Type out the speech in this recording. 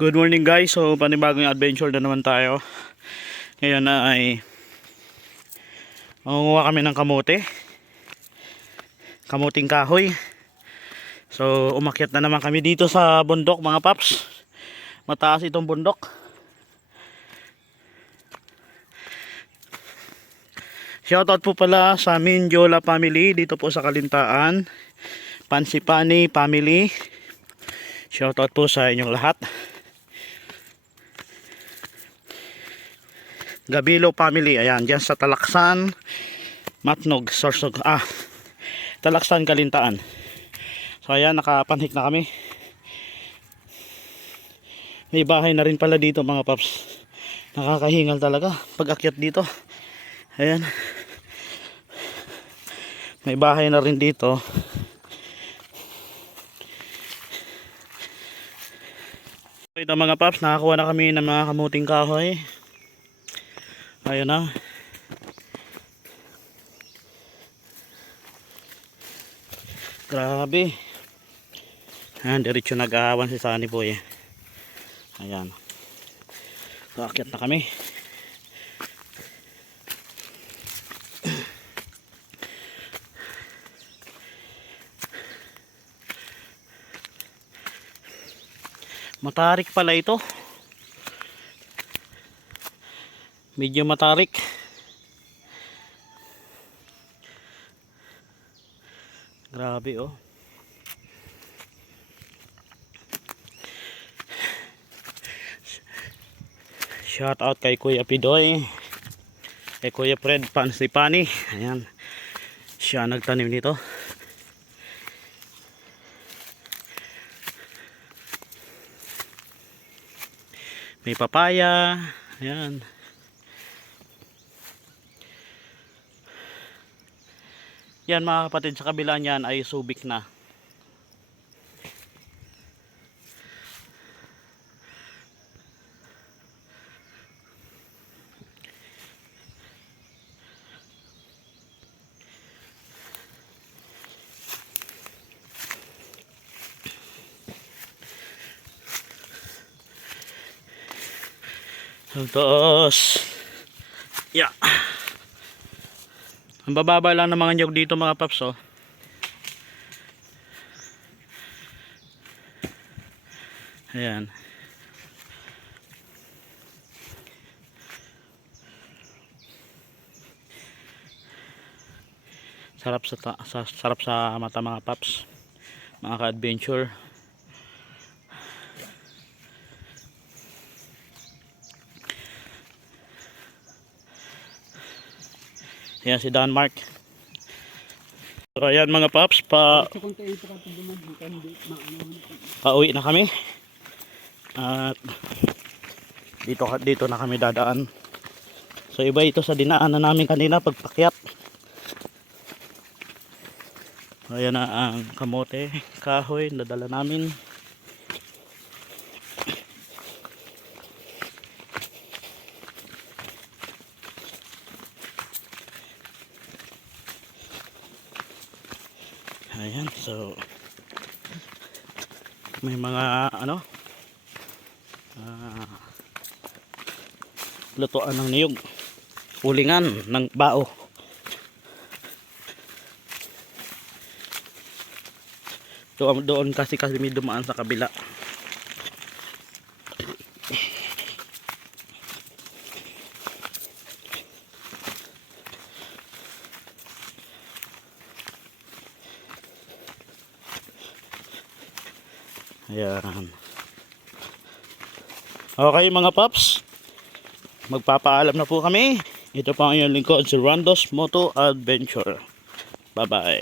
Good morning guys, so panibagong adventure na naman tayo. Ngayon na ay mangunguha kami ng kamuting kahoy. So umakyat na naman kami dito sa bundok mga paps. Mataas itong bundok. Shoutout po pala sa Minjola family dito po sa Kalintaan, Pansipani family. Shoutout po sa inyong lahat. Gabilo family, ayan, dyan sa Talaksan, Matnog, Sorsog, Talaksan, Kalintaan. So ayan, nakapanhik na kami. May bahay na rin pala dito mga paps. Nakakahingal talaga pag akyat dito. Ayan, may bahay na rin dito. Ito mga paps, nakakuha na kami ng mga kamuting kahoy. Ayun na. Grabe. Ayan, diretso nag-aawan si Sunny Boy. Ayan. Kaakyat na kami. Matarik pala ito. Medyo matarik. Grabe oh. Shout out kay Kuya Pidoy, kay Kuya Fred Pansipani. Ayan, siya nagtanim nito. May papaya. Ayan. Yan mga kapatid, sa kabila niyan ay subic na. Tapos yeah. Ang bababa lang ng mga nyog dito mga paps oh. Ayan. Sarap sa mata mga paps, mga ka-adventure. Ayan si Denmark. So ayan mga paps, pauwi na kami. At dito na kami dadaan. So iba ito sa dinaanan namin kanina pagpakyat. Ayan na ang kamote, kahoy na dala namin. Ayan, so may mga lutuan ng niyog, ulingan ng bao. Doon kasi may dumaan sa kabila. Ayan. Okay mga paps, magpapaalam na po kami. Ito pa ang inyong lingkod, si Randos Moto Adventure. Bye bye.